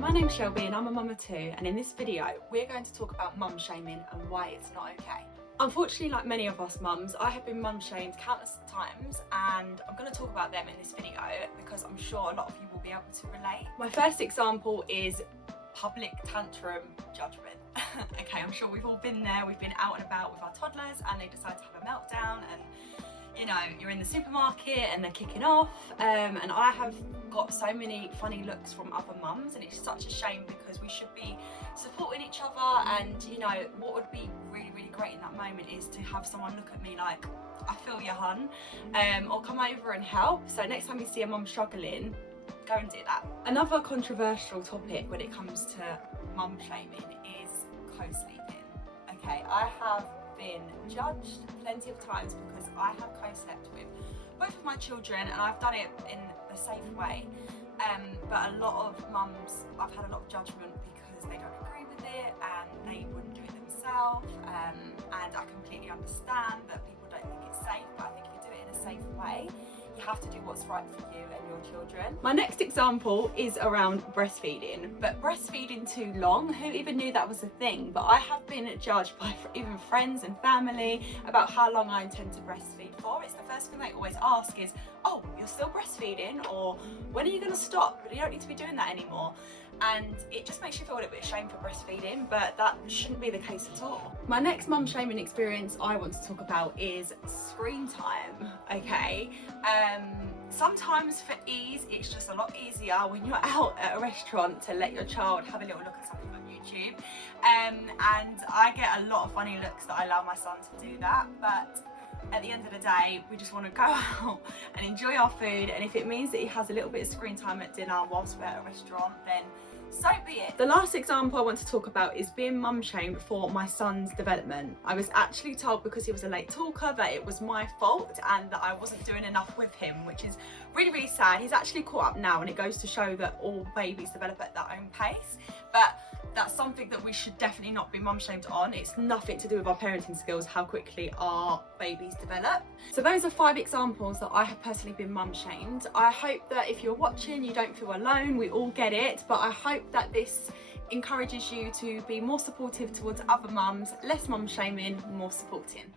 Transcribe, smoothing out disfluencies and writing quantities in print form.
my name's Shelby and I'm a mum of two, and in this video we're going to talk about mum shaming and why it's not okay. Unfortunately, like many of us mums, I have been mum shamed countless times, and I'm going to talk about them in this video because I'm sure a lot of you will be able to relate. My first example is public tantrum judgment. Okay, I'm sure we've all been there. We've been out and about with our toddlers and they decide to have a meltdown, and you know, you're in the supermarket and they're kicking off, and I have got so many funny looks from other mums, and it's such a shame because we should be supporting each other. And you know what would be really great in that moment is to have someone look at me like, I feel you, hun, or come over and help. So next time you see a mum struggling, go and do that. Another controversial topic when it comes to mum shaming is co-sleeping. Okay, I have been judged plenty of times because I have co-slept with both of my children, and I've done it in a safe way, but a lot of mums, I've had a lot of judgment because they don't agree with it and they wouldn't do it themselves, and I completely understand that people don't think it's safe, but I think if you do it in a safe way, you have to do what's right for you and your children. My next example is around breastfeeding, but breastfeeding too long, who even knew that was a thing? But I have been judged by even friends and family about how long I intend to breastfeed for. It's the first thing they always ask is, oh, you're still breastfeeding, or when are you going to stop? You don't need to be doing that anymore. And it just makes you feel a little bit ashamed for breastfeeding, but that shouldn't be the case at all. My next mum shaming experience I want to talk about is screen time. Okay, sometimes for ease, it's just a lot easier when you're out at a restaurant to let your child have a little look at something on YouTube, and I get a lot of funny looks that I allow my son to do that, but at the end of the day, we just want to go out and enjoy our food, and if it means that he has a little bit of screen time at dinner whilst we're at a restaurant, then so be it. The last example I want to talk about is being mum shamed for my son's development. I was actually told because he was a late talker that it was my fault and that I wasn't doing enough with him, which is really sad. He's actually caught up now, and it goes to show that all babies develop at their own pace, but that's something that we should definitely not be mum shamed on. It's nothing to do with our parenting skills, how quickly our babies develop. So those are 5 examples that I have personally been mum shamed. I hope that if you're watching, you don't feel alone. We all get it, but I hope that this encourages you to be more supportive towards other mums, less mum shaming, more supporting.